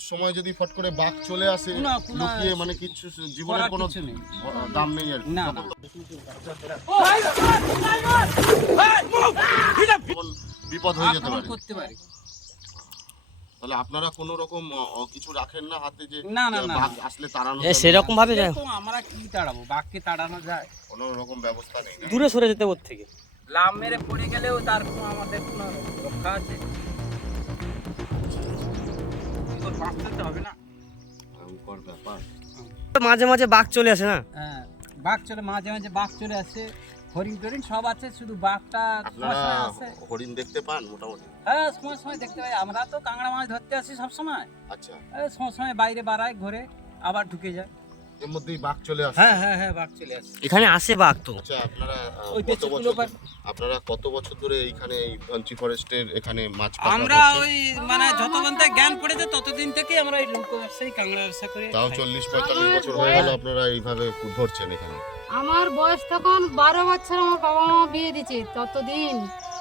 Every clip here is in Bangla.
সময় যদি ফট করে বাঘ চলে আসে লুকিয়ে মানে কিছু জীবনের কোনো দাম নেই আর কি। না, বিপদ হয়ে যেতে পারে। তাহলে আপনারা কোনো রকম কিছু রাখেন না হাতে যে না, না, না। বাঘ আসলে তাড়ানো? সেরকম ভাবে যায়। আমরা কি তাড়াবো? বাঘকে তাড়ানো যায়? কোনো রকম ব্যবস্থা নেই। দূরে সরে যেতে ওর থেকে। লাভ মেরে পড়ে গেলেও তার কোনো আমাদের কোনো রক্ষা আছে? মাঝে মাঝে বাঘ চলে আসে না? হ্যাঁ বাঘ চলে মাঝে মাঝে বাঘ চলে আসে। হরিণ টরিণ সব আছে শুধু বাঘটা আসে। হরিণ দেখতে পান মোটামুটি? হ্যাঁ সময় সময় দেখতে পাই। আমরা তো কাঁকড়া মাছ ধরতে আসি সব সময় আচ্ছা। সময় সময় বাইরে বাড়ায় ঘরে আবার ঢুকে যায় এর মধ্যেই বাঘ চলে আসে হ্যাঁ হ্যাঁ হ্যাঁ বাঘ চলে আসে এখানে আসে বাঘ তো। আচ্ছা আপনারা ওই কত বছর আপনারা কত বছর ধরে এইখানে এই ফরেস্টের এখানে মাছ আমরা ওই মানে যতদিন থেকে জ্ঞান পড়েছে ততদিন থেকে আমরা এই নৌকো ব্যবসায়ী ব্যবসা করে তাও চল্লিশ পঁয়তাল্লিশ বছর হয়ে গেল আপনারা এইভাবে ধরছেন এখানে। আমার বয়স তখন বারো বছর আমার বাবা মা বিয়ে দিচ্ছে ততদিন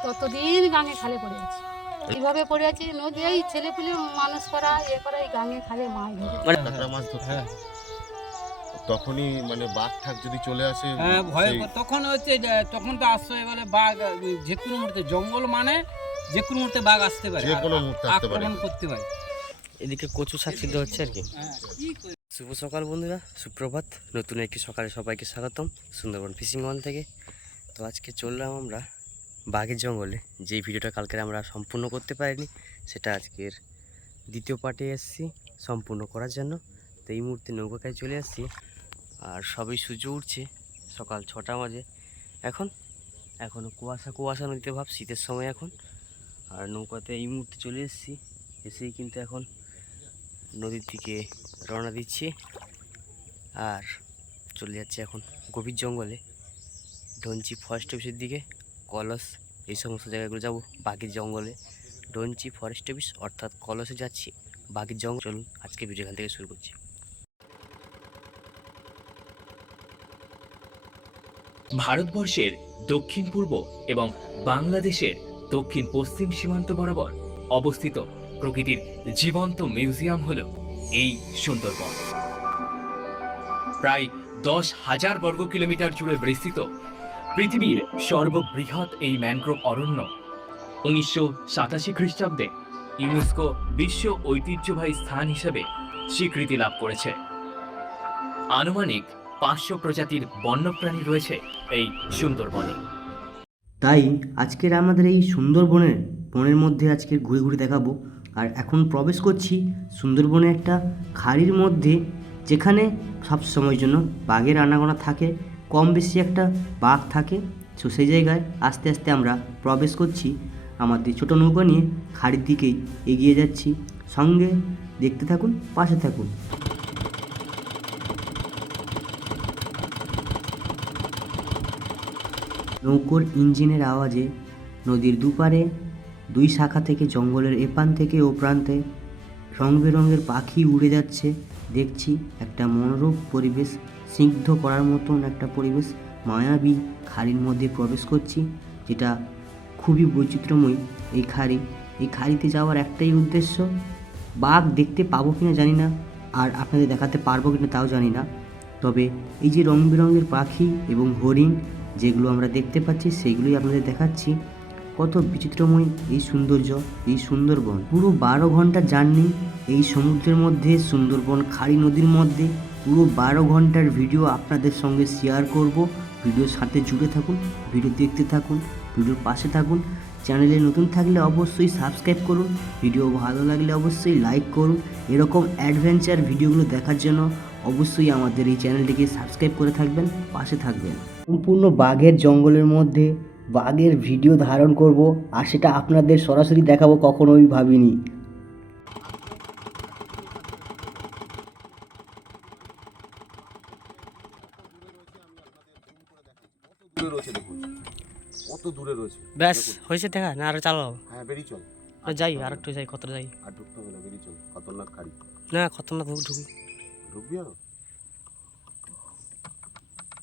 ততদিন গাঙে খালে পড়ে আছে। এইভাবে পড়ে আছি নদী এই ছেলে পুলে মানুষ করা ইয়ে করা এই গাঙে খালে মাছ ধরে। মানে মাছ ধরতে হ্যাঁ। তখনই মানে বাঘ ঠাক যদি চলে আসে হ্যাঁ ভয় তখন হচ্ছে তখন তো আশ্রয় বলে বাঘ যে কোনো মুহূর্তে জঙ্গল মানে যে কোনো মুহূর্তে বাঘ আসতে পারে যে কোনো মুহূর্তে আসতে পারে। আক্রমণ করতে পারে। এদিকে কচু শাক সিদ্ধ হচ্ছে আর কি। হ্যাঁ করে? শুভ সকাল বন্ধুরা সুপ্রভাত। নতুন একটি সকালে সবাইকে স্বাগতম সুন্দরবন ফিশিং ওয়ান থেকে। তো আজকে চললাম আমরা বাঘের জঙ্গলে। যেই ভিডিওটা কালকে আমরা সম্পূর্ণ করতে পারিনি সেটা আজকের দ্বিতীয় পার্টে এসেছি সম্পূর্ণ করার জন্য। তো এই মুহূর্তে নৌকায় চলে আসছি। আর সবই সূর্য উঠছে, সকাল ছটা বাজে। এখন এখনও কুয়াশা কুয়াশা নদীতে ভাব, শীতের সময় এখন। আর নৌকাতে এই মুহূর্তে চলে এসেছি, এসেই কিন্তু এখন নদীর দিকে রওনা দিচ্ছি। আর চলে যাচ্ছে এখন গভীর জঙ্গলে ডঞ্চি ফরেস্ট অফিসের দিকে, কলস, এই সমস্ত জায়গাগুলো যাব বাঘের জঙ্গলে। ডঞ্চি ফরেস্ট অফিস অর্থাৎ কলসে যাচ্ছি বাঘের জঙ্গল। চলুন, আজকে ভিডিও এখান থেকে শুরু করছি। ভারতবর্ষের দক্ষিণ পূর্ব এবং বাংলাদেশের দক্ষিণ পশ্চিম সীমান্ত বরাবর অবস্থিত প্রকৃতির জীবন্ত মিউজিয়াম হল এই সুন্দরবন। প্রায় দশ হাজার বর্গ কিলোমিটার জুড়ে বিস্তৃত পৃথিবীর সর্ববৃহৎ এই ম্যানগ্রোভ অরণ্য উনিশশো সাতাশি খ্রিস্টাব্দে ইউনেস্কো বিশ্ব ঐতিহ্যবাহী স্থান হিসেবে স্বীকৃতি লাভ করেছে। আনুমানিক পাঁচশো প্রজাতির বন্যপ্রাণী রয়েছে এই সুন্দরবনে। তাই আজকের আমাদের এই সুন্দরবনের, বনের মধ্যে আজকে ঘুরে ঘুরে দেখাবো। আর এখন প্রবেশ করছি সুন্দরবনে একটা খাড়ির মধ্যে, যেখানে সব সময়ের জন্য বাঘের আনাগোনা থাকে, কম বেশি একটা বাঘ থাকে। তো সেই জায়গায় আস্তে আস্তে আমরা প্রবেশ করছি। আমাদের ছোটো নৌকা নিয়ে খাড়ির দিকেই এগিয়ে যাচ্ছি। সঙ্গে দেখতে থাকুন, পাশে থাকুন। নৌকোর ইঞ্জিনের আওয়াজে নদীর দুপারে দুই শাখা থেকে জঙ্গলের এপান থেকে ও প্রান্তে রং বেরঙের পাখি উড়ে যাচ্ছে। দেখছি একটা মনোরূপ পরিবেশ স্নিগ্ধ করার মতন একটা পরিবেশ। মায়াবী খাড়ির মধ্যে প্রবেশ করছি, যেটা খুবই বৈচিত্র্যময়। এই খাড়ি, এই খাড়িতে যাওয়ার একটাই উদ্দেশ্য, বাঘ দেখতে পাবো কিনা জানি না, আর আপনাদের দেখাতে পারব কিনা তাও জানি না। তবে এই যে রং বেরঙের পাখি এবং হরিণ যেগুলো আমরা দেখতে পাচ্ছি, সেইগুলোই আপনাদের দেখাচ্ছি। কত বিচিত্রময় এই সৌন্দর্য, এই সুন্দরবন। পুরো বারো ঘণ্টা জার্নি এই সমুদ্রের মধ্যে, সুন্দরবন খাড়ি নদীর মধ্যে। পুরো বারো ঘণ্টার ভিডিও আপনাদের সঙ্গে শেয়ার করব। ভিডিওর সাথে জুড়ে থাকুন, ভিডিও দেখতে থাকুন, ভিডিওর পাশে থাকুন। চ্যানেলে নতুন থাকলে অবশ্যই সাবস্ক্রাইব করুন, ভিডিও ভালো লাগলে অবশ্যই লাইক করুন। এরকম অ্যাডভেঞ্চার ভিডিওগুলো দেখার জন্য অবশ্যই আমাদের এই চ্যানেলটিকে সাবস্ক্রাইব করে থাকবেন, পাশে থাকবেন। সম্পূর্ণ বাঘের জঙ্গলের মধ্যে বাঘের ভিডিও ধারণ করব আর সেটা আপনাদের সরাসরি দেখাবো কখনোই ভাবিনি। দূরে রয়েছে দেখুন কত দূরে রয়েছে ব্যাস হয়েছে দেখা না আরও চালাও। হ্যাঁ বেরিয়ে চল। যাই আর একটু যাই কত যাই? আর ঢুকতে হবে না বেরিয়ে চল। খতরনাক খাড়ি না ঢুকি ঢুকবি আরও?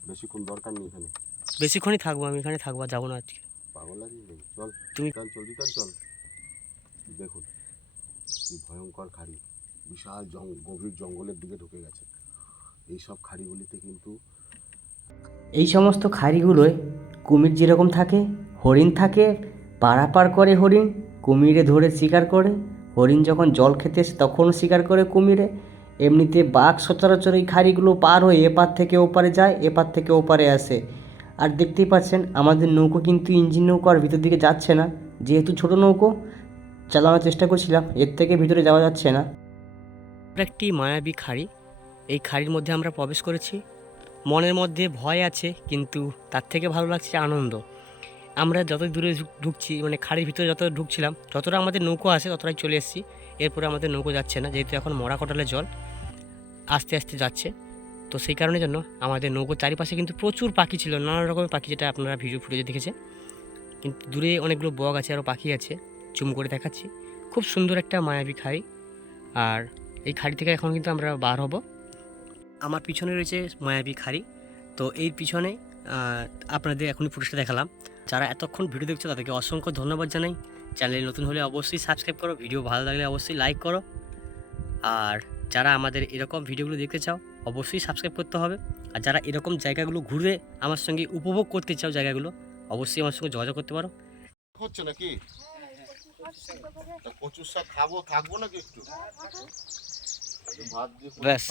বেশিক্ষণ দরকার নেই এখানে। বেশিক্ষণই থাকব আমি এখানে থাকব যাব না আজকে। পাগল আছিস চল তুমি চল চল রিটার্ন চল। দেখুন কি ভয়ঙ্কর খাড়ি। বিশাল জং গভীর জঙ্গলের দিকে ঢুকে গেছে। এই সব খাড়িগুলিতে কিন্তু এই সমস্ত খাড়িগুলোয় কুমির যেরকম থাকে হরিণ থাকে পারাপার করে হরিণ কুমিরে ধরে শিকার করে হরিণ যখন জল খেতে আসে তখনও শিকার করে কুমিরে। এমনিতে বাঘ সচরাচর এই খাড়িগুলো পার হয়ে এপার থেকে ওপারে যায়, এপার থেকে ওপারে আসে। আর দেখতেই পাচ্ছেন, আমাদের নৌকো কিন্তু ইঞ্জিন নৌকো আর ভিতর দিকে যাচ্ছে না। যেহেতু ছোট নৌকো, চালানোর চেষ্টা করছিলাম, এর থেকে ভিতরে যাওয়া যাচ্ছে না। একটি মায়াবী খাড়ি। এই খাড়ির মধ্যে আমরা প্রবেশ করেছি। মনের মধ্যে ভয় আছে, কিন্তু তার থেকে ভালো লাগছে আনন্দ। আমরা যত দূরে ঢুকছি মানে খাড়ির ভিতরে যত ঢুকছিলাম, যতটা আমাদের নৌকো আছে, ততটাই চলে এসেছি। এরপরে আমাদের নৌকো যাচ্ছে না, যেহেতু এখন মরা কটালে জল আস্তে আস্তে যাচ্ছে। তো সেই কারণের জন্য আমাদের নৌকোর চারিপাশে কিন্তু প্রচুর পাখি ছিল, নানা রকমের পাখি যেটা আপনারা ভিডিও ফুটেজে দেখেছে কিন্তু দূরে অনেকগুলো বগ আছে আরও পাখি আছে, চুম করে দেখাচ্ছি। খুব সুন্দর একটা মায়াবী খাড়ি আর এই খাড়ি থেকে এখন কিন্তু আমরা বার হব। আমার পিছনে রয়েছে মায়াবী খাড়ি। তো এই পিছনে আপনাদের এখনই ফুটেজটা দেখালাম। যারা এতক্ষণ ভিডিও দেখছ তাদেরকে অসংখ্য ধন্যবাদ জানাই। চ্যানেল নতুন হলে অবশ্যই সাবস্ক্রাইব করো ভিডিও ভালো লাগলে অবশ্যই লাইক করো। আর যারা আমাদের এরকম ভিডিওগুলো দেখতে চাও অবশ্যই সাবস্ক্রাইব করতে হবে। আর যারা এরকম জায়গাগুলো ঘুরে আমার সঙ্গে উপভোগ করতে চাও জায়গাগুলো অবশ্যই আমার সঙ্গে যোগাযোগ করতে পারো। হচ্ছে নাকি? কচুর শাক খাব থাকব নাকি একটু? একটু ভাত দিয়ে কচুর ব্যাস,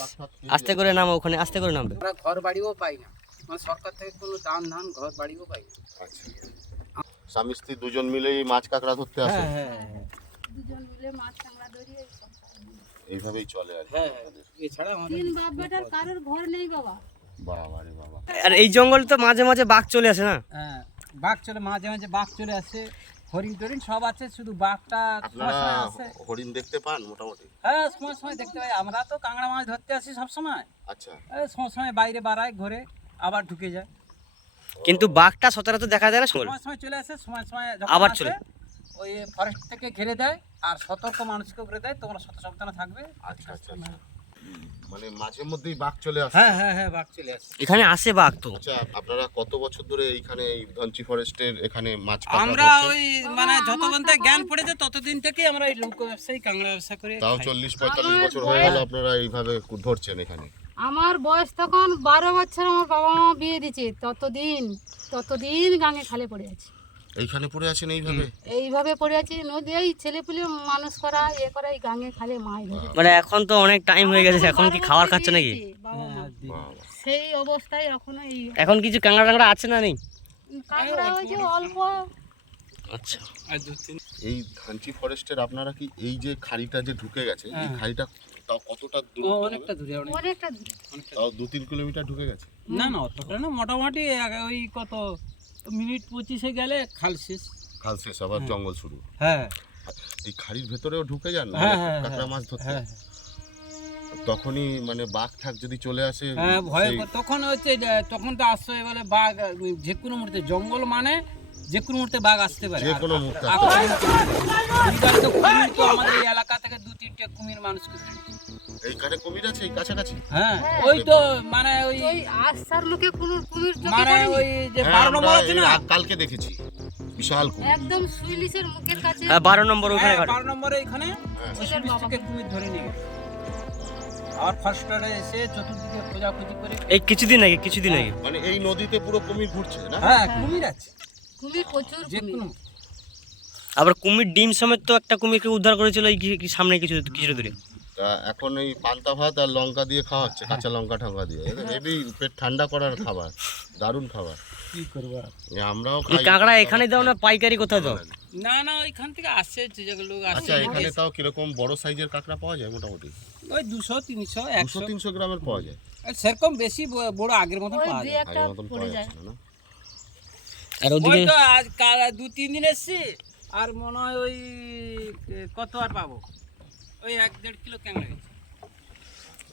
আস্তে করে নামো ওখানে আস্তে করে নামবে। ঘর বাড়িও পাই না। মানে সরকার থেকে কোনো দান ধান ঘর বাড়িও পাই না। আচ্ছা। স্বামী স্ত্রী দুজন মিলেই মাছ কাঁকড়া ধরতে আসে? হ্যাঁ হ্যাঁ দুজন মিলে মাছ কাঁকড়া ধরি এইভাবেই চলে আর হ্যাঁ এছাড়া আমাদের তিন বাপ বেটার কারোর ঘর নেই বাবা। বাবা রে বাবা। আর এই জঙ্গল তো মাঝে মাঝে বাঘ চলে আসে না? হ্যাঁ বাঘ চলে মাঝে মাঝে বাঘ চলে আসে। হরিণ টরিণ সব আছে শুধু বাঘটা আপনারা হরিণ দেখতে পান মোটামুটি? হ্যাঁ সময় সময় দেখতে পাই। আমরা তো কাঁকড়া মাছ ধরতে আসি সব সময় আচ্ছা সময় সময় বাইরে বাড়ায় ঘরে আবার ঢুকে যায়। কিন্তু বাঘটা সচরাচর দেখা যায় না সময় সময় চলে আসে সময় সময় আবার চলে। ওই ফরেস্ট থেকে ঘিরে দেয় আর সতর্ক মানুষকে দেয় তোমরা সত সাবধানে থাকবে। আচ্ছা আচ্ছা আচ্ছা। মানে মাঝে মধ্যেই বাঘ চলে আসে। হ্যাঁ হ্যাঁ হ্যাঁ বাঘ চলে আসে। এখানে আসে বাঘ তো। আচ্ছা আপনারা কত বছর ধরে এইখানে ধনচি ফরেস্টের এখানে মাছ কাঁকড়া আমরা ওই মানে যত পর্যন্ত জ্ঞান পড়েছে ততদিন থেকে আমরা এই লোক ব্যবসায়ী ব্যবসা করে। তাও। চল্লিশ পঁয়তাল্লিশ বছর হয়ে গেল আপনারা এইভাবে ধরছেন এখানে। আমার বয়স তখন বারো বছর আমার বাবা মা বিয়ে দিচ্ছে ততদিন ততদিন গাঙে খালে পড়ে আছি। এইখানে পড়ে আছেন এইভাবে? এইভাবে পড়ে আছি নদী এই ছেলে পুলে মানুষ করা এ করা এই গাঙে খালে মাছ ধরে মানে এখন তো অনেক টাইম হয়ে গেছে এখন কি খাবার খাচ্ছে নাকি? বাবা মা। হ্যাঁ। সেই অবস্থায় এখনও এই এখন কিছু কাঁকড়া টাংড়া আছে না নেই? কাঁকড়া হয়েছে অল্প। আচ্ছা। এই ধানচি ফরেস্টের আপনারা কি এই যে খাড়িটা যে ঢুকে গেছে এই হ্যাঁ। খাড়িটা তাও কতটা দূর অনেকটা দূরে অনেকটা দূরে। তাও দু তিন কিলোমিটার ঢুকে গেছে। না না অতটা না মোটামুটি ওই কত মিনিট পঁচিশে গেলে খাল শেষ। খাল শেষ আবার হ্যাঁ। জঙ্গল শুরু। হ্যাঁ। এই খাড়ির ভেতরেও ঢুকে যান না? হ্যাঁ, হ্যাঁ, কাঁকড়া। মাছ ধরতে। হ্যাঁ। তখনই মানে বাঘ ঠাক যদি চলে আসে হ্যাঁ ভয় তখন হচ্ছে তখন তো আশ্রয় বলে বাঘ যে কোনো মুহূর্তে জঙ্গল মানে যে কোনো মুহূর্তে বাঘ আসতে পারে। যে আর- কোনো মুহূর্তে আর- আসতে পারে। তো কুমির তো আমাদের এই এলাকা থেকে দু তিনটে কুমির মানুষকে এইখানে কুমির আছে? কাছাকাছি? হ্যাঁ হ্যাঁ। ওই তো মানে ওই ওই আস্তার কোনো কুমির মানে ওই যে হ্যাঁ, বারো আমরা নম্বর আছে না? কালকে দেখেছি। বিশাল কুমির। একদম সুইলিশের মুখের কাছে। বারো নম্বর ওখানে ঘাটে। বারো নম্বরে এখানে। ওই ছেলের পুলিশ বাবা। থেকে কুমির ধরে নিয়ে গেছে। আবার ফার্স্টারে এসে চতুর্দিকে খোঁজাখুঁজি করে এই কিছুদিন আগে কিছুদিন আগে। মানে এই নদীতে পুরো কুমির ঘুরছে না? হ্যাঁ কুমির আছে। কুমির প্রচুর কুমির। আবার কুমির ডিম সমেত তো একটা কুমিরকে উদ্ধার করেছিল এই কি- কি সামনে কিছু কিছু দূরে। তা এখন এই পান্তা ভাত আর লঙ্কা দিয়ে খাওয়া হচ্ছে কাঁচা লঙ্কা ঠঙ্কা দিয়ে। হেবি পেট ঠান্ডা করার খাবার দারুণ খাবার। কি করব? আর? এ আমরাও এই খাই। কাঁকড়া এখানে দাও না পাইকারি কোথাও দাও? না না ওইখান থেকে আসছে যে যেগুলো আসছে আচ্ছা এখানে তাও কীরকম বড় সাইজের কাঁকড়া পাওয়া যায় মোটামুটি? ওই দুশো তিনশো দুশো একশো তিনশো গ্রামের পাওয়া যায়। সেরকম বেশি ব- বড় আগের মতন ওই পাওয়া দুই যায়। একটা আগের মতন পড়ে পাওয়া যায়। যাচ্ছে না, না? আর ওই ওদিকে তো আজ কাল দু তিন দিন এসছি আর মনে হয় ওই কত আর পাবো? ওই এক দেড় কিলো ক্যাংরা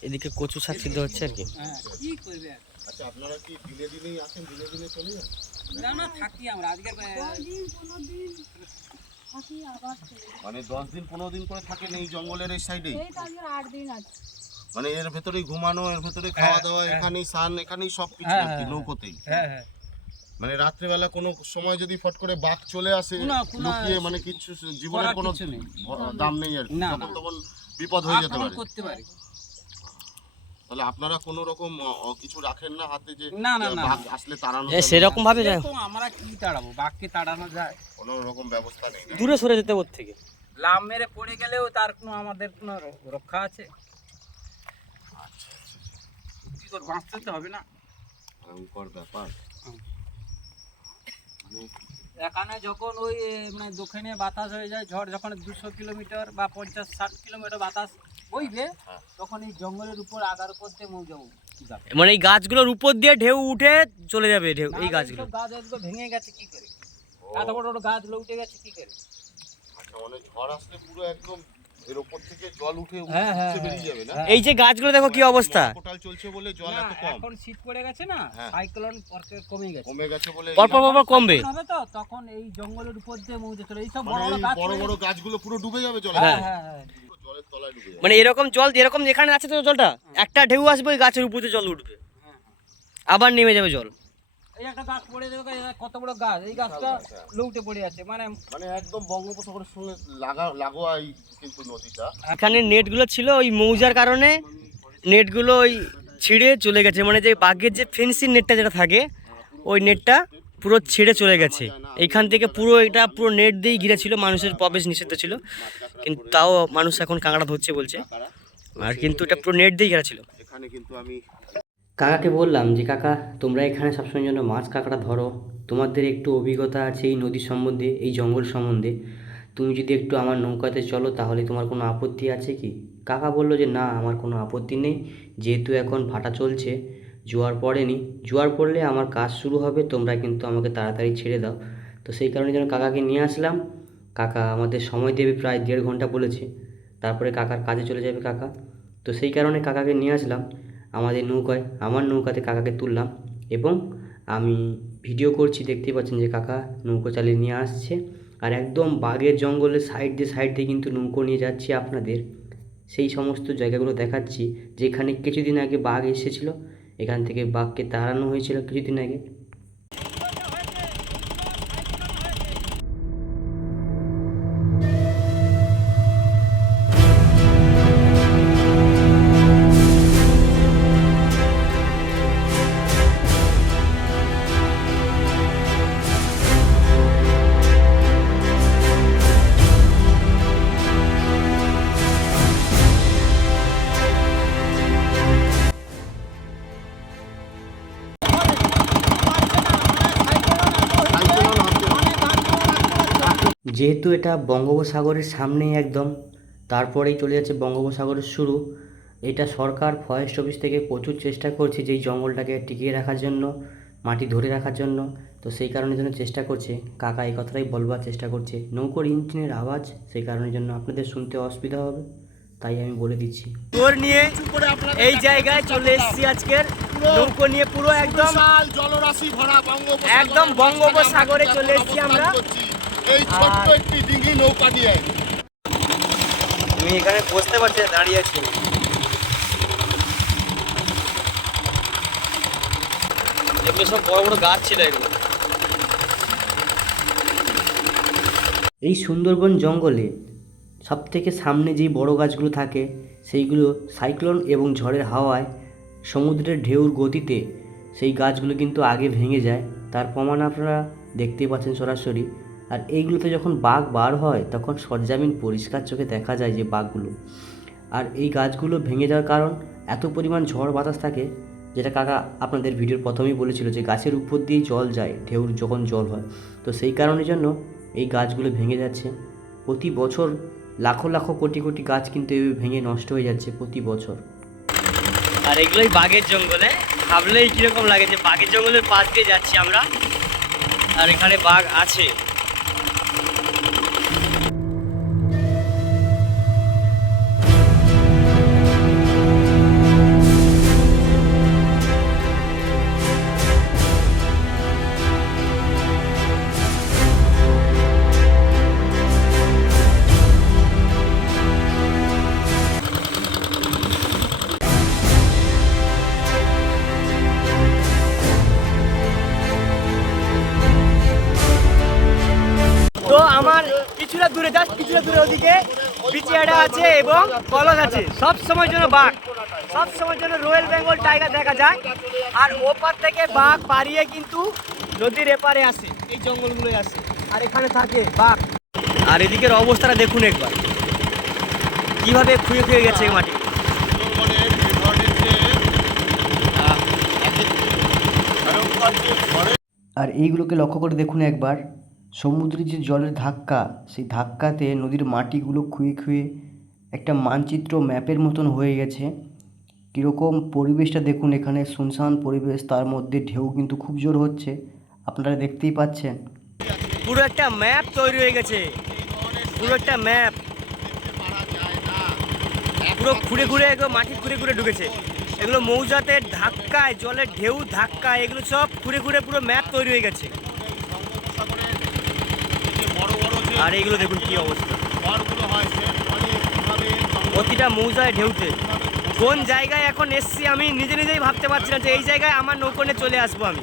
এদিকে কচু শাক সিদ্ধ হচ্ছে আর কি। হ্যাঁ কি করবে আচ্ছা আপনারা কি দিনে দিনেই আসেন দিনে দিনে চলে যান? না না থাকি আমরা আজকে দিন পনেরো দিন থাকি আবার চলে যাই। মানে দশ দিন পনেরো দিন করে থাকেন এই জঙ্গলের এই সাইডেই এই তো আজকের আট দিন আছে। মানে এর ভেতরেই ঘুমানো এর ভেতরে খাওয়া দাওয়া এখানেই স্নান এখানেই সব কিছু হ্যাঁ, আর কি হ্যাঁ, নৌকোতেই। হ্যাঁ হ্যাঁ। মানে রাত্রেবেলা কোনো সময় যদি ফট করে বাঘ চলে আসে লুকিয়ে মানে কিছু জীবনের কোনো কিছু নেই। দাম নেই আর কি। না, তখন তখন বিপদ হয়ে যেতে পারে। করতে পারে। তাহলে আপনারা কোনো রকম কিছু রাখেন না হাতে যে না, না, না। বাঘ আসলে তাড়ানো এ সেরকম ভাবে যায়। আমরা কি তাড়াবো? বাঘকে তাড়ানো যায়? কোনো রকম ব্যবস্থা নেই দূরে সরে যেতে ওর থেকে। লাভ মেরে পড়ে গেলেও তার কোনো আমাদের কোনো রক্ষা আছে? কি করে বাঁচতে হবে না। ভয়ঙ্কর ব্যাপার। হুম। এখানে যখন ওই মানে দক্ষিণে বাতাস হয়ে যায় ঝড় যখন দুশো কিলোমিটার বা পঞ্চাশ ষাট কিলোমিটার বাতাস বইবে হ্যাঁ। তখন এই জঙ্গলের উপর আগার উপর দিয়ে মৌ যাব। মানে এই গাছগুলোর উপর দিয়ে ঢেউ উঠে চলে যাবে ঢেউ এই গাছগুলো? গাছ একদম ভেঙে গেছে কি করে? এত বড় বড় গাছ উঠে গেছে কি করে? আচ্ছা মানে ঝড় আসলে পুরো একদম এর উপর থেকে জল উঠে হ্যাঁ, হ্যাঁ, উঠে বেরিয়ে যাবে না? হ্যাঁ। এই যে গাছগুলো দেখো কি অবস্থা। কোটাল চলছে বলে জল এত কম। এখন শীত পড়ে গেছে না হ্যাঁ। সাইক্লোন কমে গেছে। কমে গেছে বলে পরপর পরপর কমবে। হবে তো তখন এই জঙ্গলের উপর দিয়ে মৌজে চলে এইসব মানে বড় বড় এই গাছ বড় বড় গাছগুলো পুরো ডুবে যাবে জলে? হ্যাঁ হ্যাঁ হ্যাঁ। জলের তলায় ডুবে যাবে। মানে এরকম জল যেরকম যেখানে আছে তো জলটা একটা ঢেউ আসবে ওই গাছের উপরে জল উঠবে। হ্যাঁ। আবার নেমে যাবে জল। এই একটা গাছ পড়ে দেখো কত বড় গাছ? এই গাছটা লৌটে পড়ে আছে মানে মানে একদম বঙ্গোপসাগরের সঙ্গে লাগা লাগোয়া এই কিন্তু নদীটা। এখানে নেটগুলো ছিল ওই মৌজার কারণে নেটগুলো ওই ছিঁড়ে চলে গেছে মানে যে বাঘের যে ফেন্সিং নেটটা যেটা থাকে ওই নেটটা পুরো ছিঁড়ে চলে গেছে। এইখান থেকে পুরো এটা পুরো নেট দিয়েই ঘিরে ছিল মানুষের প্রবেশ নিষিদ্ধ ছিল। কিন্তু তাও মানুষ এখন কাঁকড়া ধরছে বলছে। আর কিন্তু এটা পুরো নেট দিয়ে ঘেরা ছিল। এখানে কিন্তু আমি কাকাকে বললাম যে, কাকা, তোমরা এখানে সবসময় জন্য মাছ কাঁকড়া ধরো। তোমাদের একটু অভিজ্ঞতা আছে এই নদী সম্বন্ধে, এই জঙ্গল সম্বন্ধে। তুমি যদি একটু আমার নৌকাতে চলো, তাহলে তোমার কোনো আপত্তি আছে কি? কাকা বলল যে, না, আমার কোনো আপত্তি নেই। যেহেতু এখন ভাটা চলছে, জোয়ার পড়েনি। জোয়ার পড়লে আমার কাজ শুরু হবে, তোমরা কিন্তু আমাকে তাড়াতাড়ি ছেড়ে দাও। তো সেই কারণে যেন কাকাকে নিয়ে আসলাম। কাকা আমাদের সময় দেবে প্রায় দেড় ঘণ্টা বলেছে। তারপরে কাকার কাজে চলে যাবে কাকা। তো সেই কারণে কাকাকে নিয়ে আসলাম। আমাদের নৌকায়, আমার নৌকাতে কাকাকে তুললাম এবং আমি ভিডিও করছি, দেখতেই পাচ্ছেন যে কাকা নৌকো চালিয়ে নিয়ে আসছে। আর একদম বাঘের জঙ্গলের সাইড দিয়ে সাইড দিয়ে কিন্তু নৌকো নিয়ে যাচ্ছি আপনাদের। সেই সমস্ত জায়গাগুলো দেখাচ্ছি, যেখানে কিছুদিন আগে বাঘ এসেছিল, এখান থেকে বাঘকে তাড়ানো হয়েছিল কিছুদিন আগে। যেহেতু এটা বঙ্গোপসাগরের সামনেই একদম তারপরেই চলে যাচ্ছে বঙ্গোপসাগরের শুরু এটা সরকার ফরেস্ট অফিস থেকে প্রচুর চেষ্টা করছে যে এই জঙ্গলটাকে টিকিয়ে রাখার জন্য মাটি ধরে রাখার জন্য তো সেই কারণের জন্য চেষ্টা করছে। কাকা এই কথাটাই বলবার চেষ্টা করছে। নৌকোর ইঞ্জিনের আওয়াজ সেই কারণের জন্য আপনাদের শুনতে অসুবিধা হবে তাই আমি বলে দিচ্ছি। তোর নিয়ে এই জায়গায় চলে এসেছি আজকের। নৌকো নিয়ে পুরো একদম জলরাশি ভরা বঙ্গোপসাগর। একদম বঙ্গোপসাগরে চলে এসেছি আমরা। এই ছোট্ট একটি ডিঙি নৌকা নিয়ে। তুমি এখানে বসতে পারছি দাঁড়িয়ে আছি। এগুলো সব বড় বড় গাছ ছিল এগুলো। এই সুন্দরবন জঙ্গলে সবথেকে সামনে যেই বড় গাছগুলো থাকে সেইগুলো সাইক্লোন এবং ঝড়ের হাওয়ায় সমুদ্রের ঢেউর গতিতে সেই গাছগুলো কিন্তু আগে ভেঙে যায়। তার প্রমাণ আপনারা দেখতেই পাচ্ছেন সরাসরি। আর এইগুলোতে যখন বাঘ বার হয়, তখন সরজামিন পরিষ্কার চোখে দেখা যায় যে বাঘগুলো। আর এই গাছগুলো ভেঙে যাওয়ার কারণ, এত পরিমাণ ঝড় বাতাস থাকে, যেটা কাকা আপনাদের ভিডিওর প্রথমেই বলেছিল যে গাছের উপর দিয়েই জল যায়, ঢেউর যখন জল হয়। তো সেই কারণের জন্য এই গাছগুলো ভেঙে যাচ্ছে। প্রতি বছর লাখো লাখো কোটি কোটি গাছ কিন্তু এভাবে ভেঙে নষ্ট হয়ে যাচ্ছে প্রতি বছর। আর এগুলোই বাঘের জঙ্গলে। ভাবলেই কীরকম লাগে যে বাঘের জঙ্গলের পাশ দিয়ে যাচ্ছি আমরা। আর এখানে বাঘ আছে। ওদিকে পিচিয়াডা আছে এবং কলস আছে। সব সময় জন্য বাঘ সব সময় জন্য রয়্যাল বেঙ্গল টাইগার দেখা যায়। আর ওপার থেকে বাঘ পারিয়ে কিন্তু নদীর এপারে আসে এই জঙ্গলগুলোয় আসে। আর এখানে থাকে বাঘ। আর এদিকের অবস্থাটা দেখুন একবার। কীভাবে খুঁয়ে খুঁয়ে গেছে এই মাটি? আর এইগুলোকে লক্ষ্য করে দেখুন একবার। সমুদ্রের যে জলের ধাক্কা, সেই ধাক্কাতে নদীর মাটিগুলো খুঁয়ে খুঁয়ে একটা মানচিত্র ম্যাপের মতন হয়ে গেছে। কীরকম পরিবেশটা দেখুন এখানে শুনশান পরিবেশ, তার মধ্যে ঢেউ কিন্তু খুব জোর হচ্ছে। আপনারা দেখতেই পাচ্ছেন। পুরো একটা ম্যাপ তৈরি হয়ে গেছে। পুরো একটা ম্যাপ। পারা ঘুরে ঘুরে এগুলো মাটি ঘুরে ঘুরে ঢুকেছে। এগুলো মৌজাতে ধাক্কায়, জলের ঢেউ ধাক্কা এগুলো সব ঘুরে ঘুরে পুরো ম্যাপ তৈরি হয়ে গেছে বঙ্গোপসাগরের যে বড় বড় যে আর এইগুলো দেখুন কি অবস্থা। জঙ্গল প্রতিটা মৌজায় ঢেউতে। কোন জায়গায় এখন এসছি আমি নিজে নিজেই ভাবতে পারছি না যে এই জায়গায় আমার নৌকো নিয়ে চলে আসব আমি।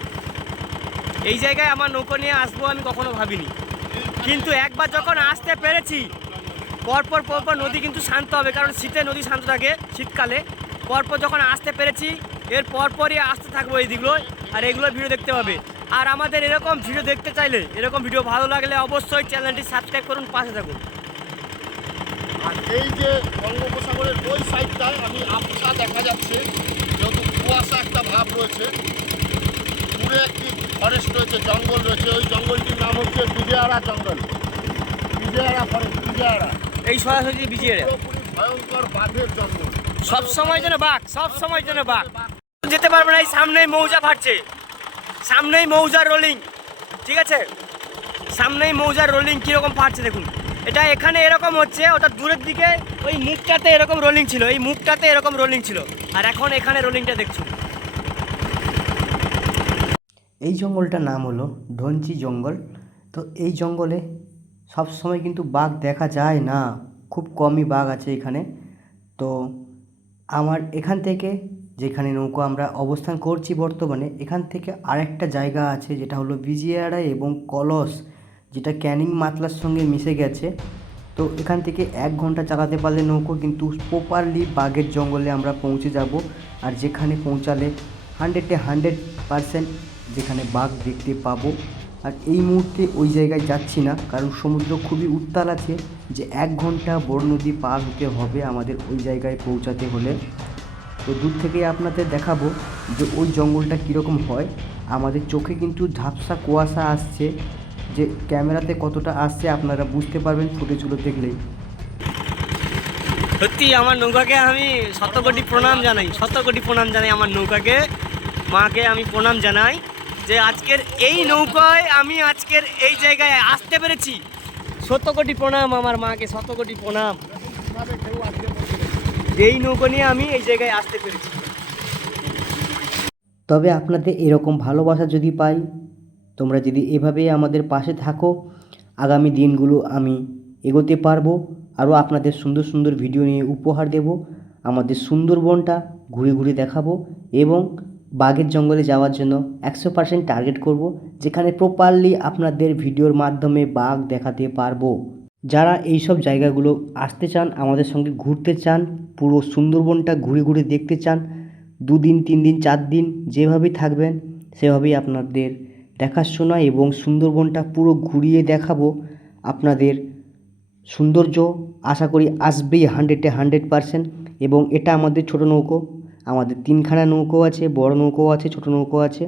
এই জায়গায় আমার নৌকো নিয়ে আসব আমি কখনো ভাবিনি। কিন্তু একবার যখন আসতে পেরেছি পরপর পরপর নদী কিন্তু শান্ত হবে কারণ শীতে নদী শান্ত থাকে শীতকালে। পরপর যখন আসতে পেরেছি এর পরপরই আসতে থাকব এই দিকগুলো আর এগুলো ভিডিও দেখতে হবে আর আমাদের এরকম ভিডিও দেখতে চাইলে এরকম ভিডিও ভালো লাগলে অবশ্যই চ্যানেলটি সাবস্ক্রাইব করুন পাশে থাকুন। আর এই যে বঙ্গোপসাগরের ওই সাইডটায় আমি আবসা দেখা যাচ্ছে যেহেতু কুয়াশা একটা ভাব রয়েছে। দূরে একটি ফরেস্ট রয়েছে জঙ্গল রয়েছে। ওই জঙ্গলটির নাম হচ্ছে বিজয়ারা জঙ্গল। বিজয়ারা ফরেস্ট বিজয়ারা। এই সরাসরি বিজিয়ে পুরোপুরি ভয়ঙ্কর বাঘের জঙ্গল। সব সময় যেন বাঘ সব সময় যেন বাঘ। যেতে পারবে না এই সামনেই মৌজা ফাটছে। সামনেই মৌজার রোলিং ঠিক আছে? সামনেই মৌজার রোলিং কীরকম ফাটছে দেখুন। এটা এখানে এরকম হচ্ছে, ওটা দূরের দিকে, ওই মুখটাতে এরকম রোলিং ছিল, এই মুখটাতে এরকম রোলিং ছিল, আর এখন এখানে রোলিংটা দেখছ। এই জঙ্গলটার নাম হলো ধনচি জঙ্গল। তো এই জঙ্গলে সব সময় কিন্তু বাঘ দেখা যায় না, খুব কমই বাঘ আছে এখানে। তো আমার এখান থেকে যেখানে নৌকো আমরা অবস্থান করছি বর্তমানে, এখান থেকে আরেকটা জায়গা আছে যেটা হলো বিজিয়ারা এবং কলস, যেটা ক্যানিং মাতলার সঙ্গে মিশে গেছে। তো এখান থেকে এক ঘণ্টা চালাতে পারলে নৌকো কিন্তু প্রপারলি বাঘের জঙ্গলে আমরা পৌঁছে যাব আর যেখানে পৌঁছালে হান্ড্রেডে হান্ড্রেড পারসেন্ট যেখানে বাঘ দেখতে পাবো। আর এই মুহূর্তে ওই জায়গায় যাচ্ছি না, কারণ সমুদ্র খুবই উত্তাল আছে। যে এক ঘণ্টা বড় নদী পার হতে হবে আমাদের ওই জায়গায় পৌঁছাতে হলে। তো দূর থেকেই আপনাদের দেখাবো যে ওই জঙ্গলটা কীরকম হয়। আমাদের চোখে কিন্তু ঝাপসা কুয়াশা আসছে যে ক্যামেরাতে কতটা আসছে আপনারা বুঝতে পারবেন ফুটেজগুলো দেখলেই। সত্যি, আমার নৌকাকে আমি শত কোটি প্রণাম জানাই শত কোটি প্রণাম জানাই আমার নৌকাকে, মাকে আমি প্রণাম জানাই যে আজকের এই নৌকায় আমি আজকের এই জায়গায় আসতে পেরেছি। শত কোটি প্রণাম আমার মাকে শত কোটি প্রণাম। এই নৌকো নিয়ে আমি এই জায়গায় আসতে পেরেছি। তবে আপনাদের এরকম ভালোবাসা যদি পাই, তোমরা যদি এভাবে আমাদের পাশে থাকো, আগামী দিনগুলো আমি এগোতে পারব, আরও আপনাদের সুন্দর সুন্দর ভিডিও নিয়ে উপহার দেব, আমাদের সুন্দরবনটা ঘুরে ঘুরে দেখাবো এবং বাঘের জঙ্গলে যাওয়ার জন্য একশো পার্সেন্ট টার্গেট করব, যেখানে প্রপারলি আপনাদের ভিডিওর মাধ্যমে বাঘ দেখাতে পারব। যারা এই সব জায়গাগুলো আসতে চান, আমাদের সঙ্গে ঘুরতে চান, পুরো সুন্দরবনটা ঘুরে ঘুরে দেখতে চান, দুদিন, তিন দিন, চার দিন যেভাবেই থাকবেন, সেভাবেই আপনাদের দেখাশোনা এবং সুন্দরবনটা পুরো ঘুরিয়ে দেখাবো আপনাদের সৌন্দর্য। আশা করি আসবেই হান্ড্রেডে হান্ড্রেড পারসেন্ট এবং এটা আমাদের ছোট নৌকো, আমাদের তিনখানা নৌকো আছে, বড় নৌকো আছে, ছোট নৌকো আছে।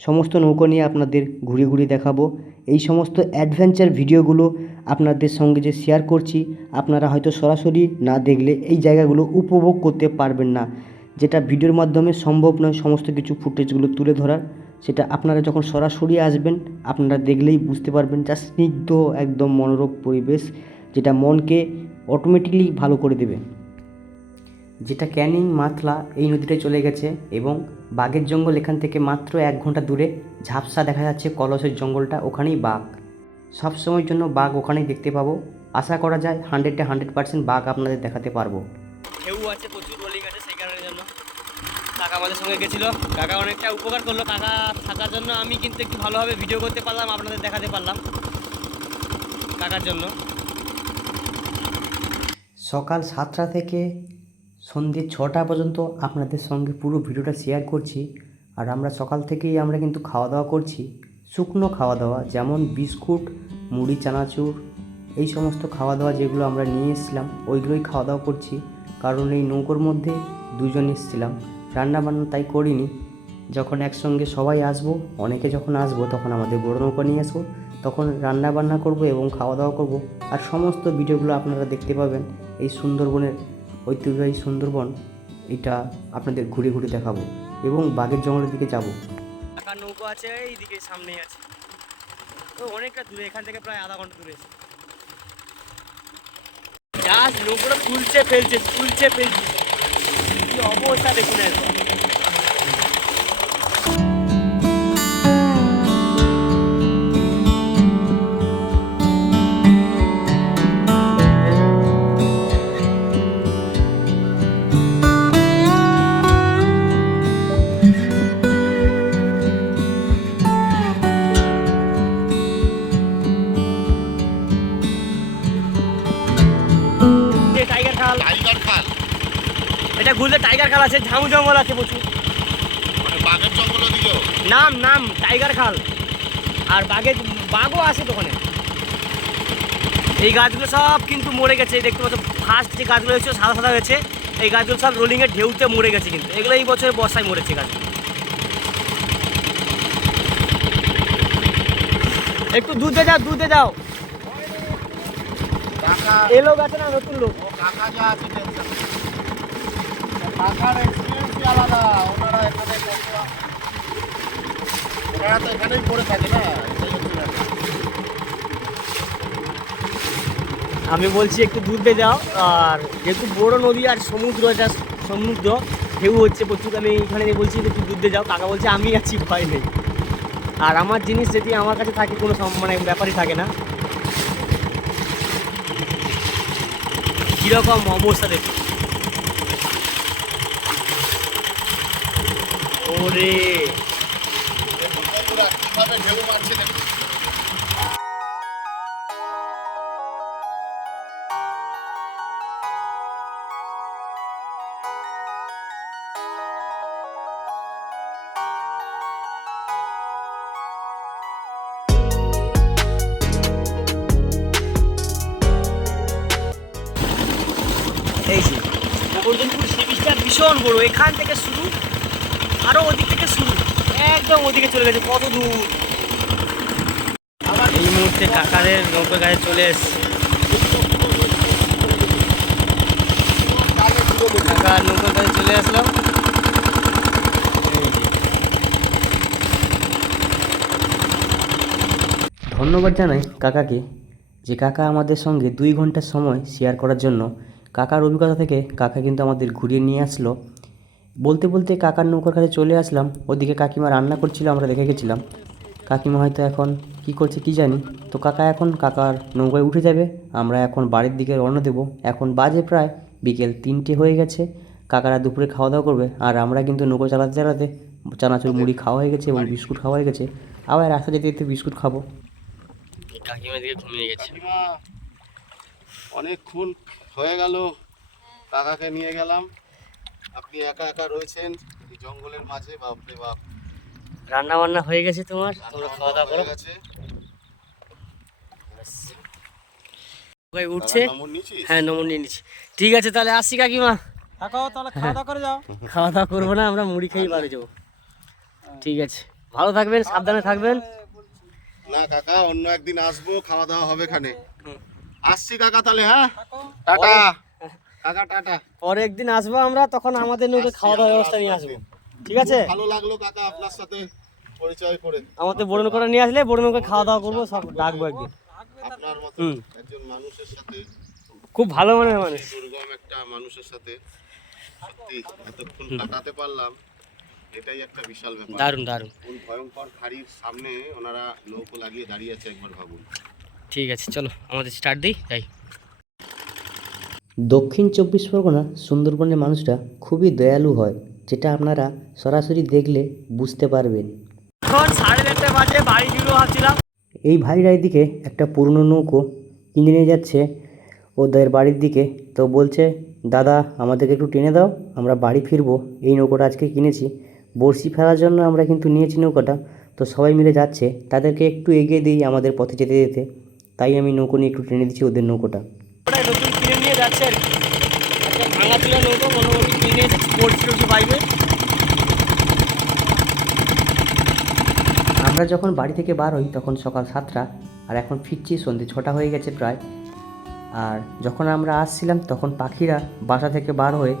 সমস্ত নৌকো নিয়ে আপনাদের ঘুরে ঘুরে দেখাবো। এই সমস্ত অ্যাডভেঞ্চার ভিডিওগুলো আপনাদের সঙ্গে যে শেয়ার করছি, আপনারা হয়তো সরাসরি না দেখলে এই জায়গাগুলো উপভোগ করতে পারবেন না। যেটা ভিডিওর মাধ্যমে সম্ভব নয় সমস্ত কিছু ফুটেজগুলো তুলে ধরার, সেটা আপনারা যখন সরাসরি আসবেন, আপনারা দেখলেই বুঝতে পারবেন যা স্নিগ্ধ একদম মনোরম পরিবেশ, যেটা মনকে অটোমেটিকলি ভালো করে দেবে। যেটা ক্যানিং মাতলা এই নদীটায় চলে গেছে এবং বাঘের জঙ্গল এখান থেকে মাত্র এক ঘণ্টা দূরে ঝাপসা দেখা যাচ্ছে কলসের জঙ্গলটা ওখানেই বাঘ। সব সময়ের জন্য বাঘ ওখানেই দেখতে পাবো। আশা করা যায় হান্ড্রেডে হান্ড্রেড পার্সেন্ট বাঘ আপনাদের দেখাতে পারব। ঢেউ আছে প্রচুর রোলিং আছে সেই কারণের জন্য। কাকা আমাদের সঙ্গে গেছিল। কাকা অনেকটা উপকার করল। কাকা থাকার জন্য আমি কিন্তু একটু ভালোভাবে ভিডিও করতে পারলাম আপনাদের দেখাতে পারলাম। কাকার জন্য। সকাল সাতটা থেকে সন্ধ্যে ছটা পর্যন্ত আপনাদের সঙ্গে পুরো ভিডিওটা শেয়ার করছি। আর আমরা সকাল থেকেই আমরা কিন্তু খাওয়া দাওয়া করছি। শুকনো খাওয়া দাওয়া যেমন বিস্কুট, মুড়ি, চানাচুর, এই সমস্ত খাওয়া দাওয়া যেগুলো আমরা নিয়ে এসেছিলাম, ওইগুলোই খাওয়া দাওয়া করছি। কারণ এই নৌকোর মধ্যে দুজন এসেছিলাম। রান্নাবান্না তাই করিনি। যখন একসঙ্গে সবাই আসব, অনেকে যখন আসব, তখন আমাদের বড় নৌকা নিয়ে আসব। তখন রান্না বান্না করব এবং খাওয়া দাওয়া করব। আর সমস্ত ভিডিওগুলো আপনারা দেখতে পাবেন এই সুন্দরবনের ঐতিহ্যবাহী সুন্দরবন, এটা আপনাদের ঘুরে ঘুরে দেখাবো এবং বাঘের জঙ্গলের দিকে যাব। টাকার নৌকো আছে, এইদিকে সামনেই আছে। তো অনেকটা দূরে, এখান থেকে প্রায় আধা ঘণ্টা দূরে। জাস্ট নৌকোটা তুলছে ফেলছে তুলছে ফেলছে। কি অবস্থা দেখুন একবার খাল আছে ঝামু জঙ্গল আছে প্রচুর। মানে নাম নাম টাইগার খাল। আর বাঘের বাঘও আছে ওখানে এই গাছগুলো সব কিন্তু মরে গেছে। দেখতে পাচ্ছ ফার্স্ট যে গাছগুলো হয়েছিল সাদা সাদা হয়েছে এই গাছগুলো সব রোলিংয়ের ঢেউতে মরে গেছে কিন্তু। এগুলো এই বছর বর্ষায় মরেছে গাছগুলো একটু দুধে যাও দুধে যাও। এলো আছে না নতুন লোক? কাকা যা আছে কাকার এক্সপিরিয়েন্সই আলাদা। ওনারা এখানে ওনারা তো এখানেই পড়ে থাকে না। আমি বলছি, একটু দূর যাও। আর যেহেতু বড় নদী আর সমুদ্র, এটা সমুদ্র, ঢেউ হচ্ছে প্রচুর। আমি এখানে বলছি, একটু দূর যাও। কাকা বলছে, আমি আছি, ভয় নেই। আর আমার জিনিস যদি আমার কাছে থাকে, কোনো মানে ব্যাপারই থাকে না। কীরকম অবস্থা দেখুন। ওরে কীভাবে ঢেউ মারছে এই যে গোবর্ধনপুর সি বিচটা ভীষণ বড়। এখান থেকে শুরু আরও ওদিক থেকে শুরু। একদম ওদিকে চলে গেছে কত দূর। আবার এই মুহূর্তে কাকাদের নৌকো গায়ে চলে এসছে। কাকার নৌকো গায়ে চলে আসলো। ধন্যবাদ জানাই কাকাকে যে কাকা আমাদের সঙ্গে দুই ঘণ্টার সময় শেয়ার করার জন্য। কাকার অভিজ্ঞতা থেকে কাকা কিন্তু আমাদের ঘুরিয়ে নিয়ে আসলো। বলতে বলতে কাকার নৌকার কাছে চলে আসলাম। ওদিকে কাকিমা রান্না করছিল আমরা দেখে গেছিলাম। কাকিমা হয়তো এখন কি করছে কি জানি? তো কাকা এখন কাকার নৌকায় উঠে যাবে। আমরা এখন বাড়ির দিকে রওনা দেবো। এখন বাজে প্রায় বিকেল তিনটে হয়ে গেছে। কাকারা দুপুরে খাওয়া দাওয়া করবে। আর আমরা কিন্তু নৌকো চালাতে চালাতে চানাচুর মুড়ি খাওয়া হয়ে গেছে এবং বিস্কুট খাওয়া হয়ে গেছে। আবার রাস্তা যেতে যেতে বিস্কুট খাব। কাকিমা দিকে ঘুমিয়ে গেছে। অনেকক্ষণ হয়ে গেল। কাকাকে নিয়ে গেলাম। আপনি একা একা রয়েছেন এই জঙ্গলের মাঝে বাপরে বাপ। রান্না বান্না হয়ে গেছে তোমার? তোমরা খাওয়া দাওয়া করো। হয়ে গেছে উঠছে। নম্বর হ্যাঁ নমন নিয়ে নিচ্ছি। ঠিক আছে তাহলে আসছি কাকিমা। খাওয়া দাওয়া করে যাও। খাওয়া দাওয়া করব না আমরা মুড়ি খেয়েই বাড়ি যাব। ঠিক আছে। ভালো থাকবেন সাবধানে থাকবেন। না কাকা অন্য একদিন আসব খাওয়া দাওয়া হবে এখানে। আসছি কাকা তাহলে হ্যাঁ? টাটা। কাকা টাটা। পরে একদিন আসব আমরা তখন আমাদের নৌকে খাওয়া দাওয়ার ব্যবস্থা নিয়ে আসব। ঠিক আছে? ভালো লাগল কাকা আপনার সাথে পরিচয় করে। আমাদের বড় নৌকা নিয়ে আসলে বড় নৌকা খাওয়া দাওয়া করব সব ডাকবো একদিন। আপনার মতো একজন মানুষের সাথে খুব ভালো মনের মানুষ। দুর্গম একটা মানুষের সাথে সত্যি এতক্ষণ কাটাতে পারলাম এটাই একটা বিশাল ব্যাপার। দারুণ দারুণ। কোন ভয়ঙ্কর খাড়ির সামনে ওনারা নৌকো লাগিয়ে দাঁড়িয়ে আছে একবার ভাবুন। ঠিক আছে চলো আমাদের স্টার্ট দিই যাই। দক্ষিণ চব্বিশ পরগনা সুন্দরবনের মানুষরা খুবই দয়ালু হয় যেটা আপনারা সরাসরি দেখলে বুঝতে পারবেন। এখন সাড়ে চারটে বাজে বাড়ি ফিরবো ভাবছিলাম। এই ভাইরা এদিকে একটা পুরনো নৌকো কিনে নিয়ে যাচ্ছে ওদের বাড়ির দিকে। তো বলছে দাদা আমাদেরকে একটু টেনে দাও আমরা বাড়ি ফিরবো। এই নৌকোটা আজকে কিনেছি। বড়শি ফেলার জন্য আমরা কিন্তু নিয়েছি নৌকাটা। তো সবাই মিলে যাচ্ছে। তাদেরকে একটু এগিয়ে দিই আমাদের পথে যেতে যেতে। তাই আমি নৌকো নিয়ে একটু টেনে দিচ্ছি ওদের নৌকোটা। যাচ্ছে একটা মোটামুটি কিনে আমরা যখন বাড়ি থেকে বার হই তখন সকাল সাতটা, আর এখন ফিরছি, সন্ধে ছটা হয়ে গেছে প্রায়। আর যখন আমরা আসছিলাম তখন পাখিরা বাসা থেকে বার হয়ে,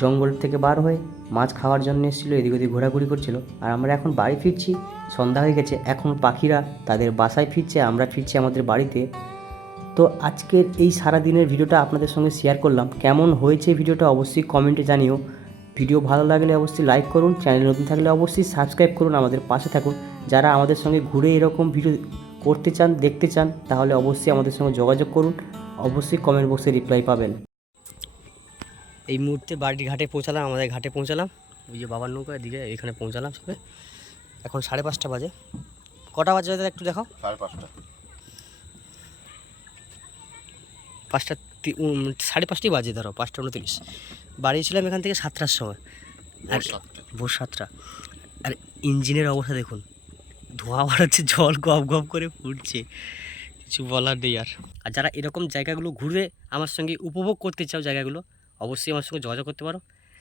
জঙ্গল থেকে বার হয়ে মাছ খাওয়ার জন্য এসেছিল, এদিক ওদিক ঘোরাঘুরি করছিল। আর আমরা এখন বাড়ি ফিরছি, সন্ধ্যা হয়ে গেছে, এখন পাখিরা তাদের বাসায় ফিরছে, আমরা ফিরছি আমাদের বাড়িতে। তো আজকের এই সারা দিনের ভিডিওটা আপনাদের সঙ্গে শেয়ার করলাম। কেমন হয়েছে ভিডিওটা অবশ্যই কমেন্টে জানিও। ভিডিও ভালো লাগলে অবশ্যই লাইক করুন চ্যানেল নতুন থাকলে অবশ্যই সাবস্ক্রাইব করুন আমাদের পাশে থাকুন। যারা আমাদের সঙ্গে ঘুরে এরকম ভিডিও করতে চান দেখতে চান তাহলে অবশ্যই আমাদের সঙ্গে যোগাযোগ করুন। অবশ্যই কমেন্ট বক্সে রিপ্লাই পাবেন। এই মুহূর্তে বাড়ির ঘাটে পৌঁছালাম আমাদের ঘাটে পৌঁছালাম। ওই যে বাবার নৌকা এদিকে এখানে পৌঁছালাম সবে। এখন সাড়ে পাঁচটা বাজে। কটা বাজে দাদা একটু দেখাও। সাড়ে পাঁচটা। পাঁচটা সাড়ে পাঁচটাই বাজে ধরো পাঁচটা উনত্রিশ। বাড়ি ছিলাম এখান থেকে সাতটার সময়। আর ভোর সাতটা। ভোর সাতটা। আর ইঞ্জিনের অবস্থা দেখুন ধোঁয়া বাড়াচ্ছে জল গপ গপ করে ফুটছে। কিছু বলার নেই আর। আর যারা এরকম জায়গাগুলো ঘুরে আমার সঙ্গে উপভোগ করতে চাও জায়গাগুলো অবশ্যই আমার সঙ্গে যোগাযোগ করতে পারো।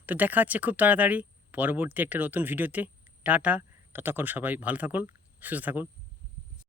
তো দেখা হচ্ছে খুব তাড়াতাড়ি পরবর্তী একটা নতুন ভিডিওতে। টাটা ততক্ষণ সবাই ভালো থাকুন সুস্থ থাকুন।